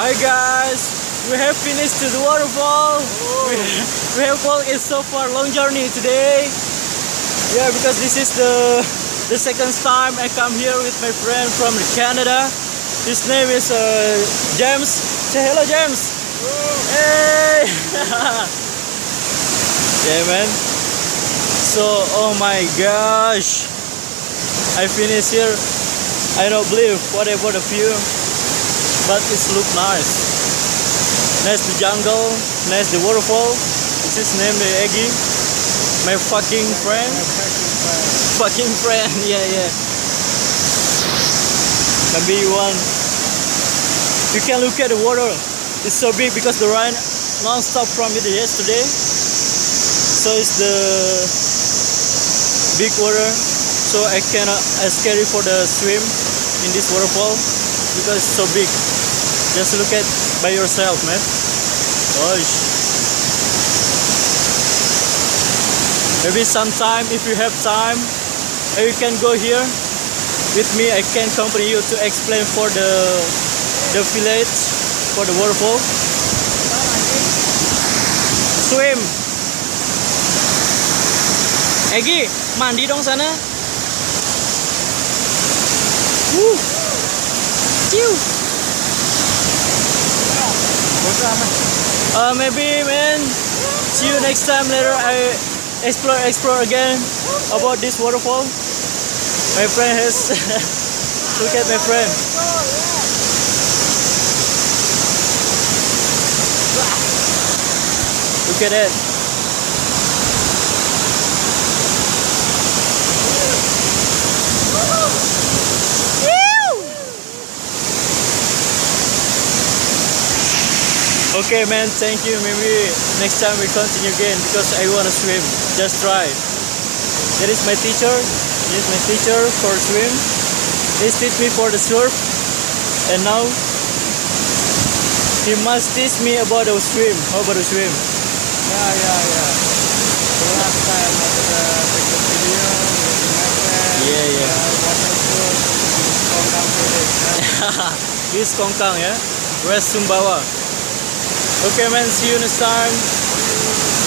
Hi guys, we have finished to the waterfall. We have walked it so far long journey today. Yeah, because this is the second time I come here with my friend from Canada. His name is James. Say hello, James. Hey. Yeah, man. So, oh my gosh, I finished here. I don't believe what about the view, but it look nice. Nice the jungle, nice the waterfall. This is named Eggy, my fucking friend. Fucking friend, yeah. Maybe you can look at the water. It's so big because the rain non-stop from it yesterday. So it's the big water. So I cannot scary for the swim in this waterfall because it's so big. Just look at by yourself, man. Gosh. Maybe sometime if you have time, you can go here with me. I can accompany you to explain for the village, for the waterfall. Swim. Egi, mandi dong sana. Ciu. Maybe, man. See you next time. Later, I explore again about this waterfall. My friend has. Look at my friend. Look at that. Okay, man, thank you. Maybe next time we continue again because I want to swim. Just try. That is my teacher. He is my teacher for swim. He teach me for the surf, and now he must teach me about the swim. How about the swim? Yeah. The last time after take the video with my friend. Yeah. Waterfall. Kongkang village. This is Kongkang, yeah. West Sumbawa. Okay, man. See you next time.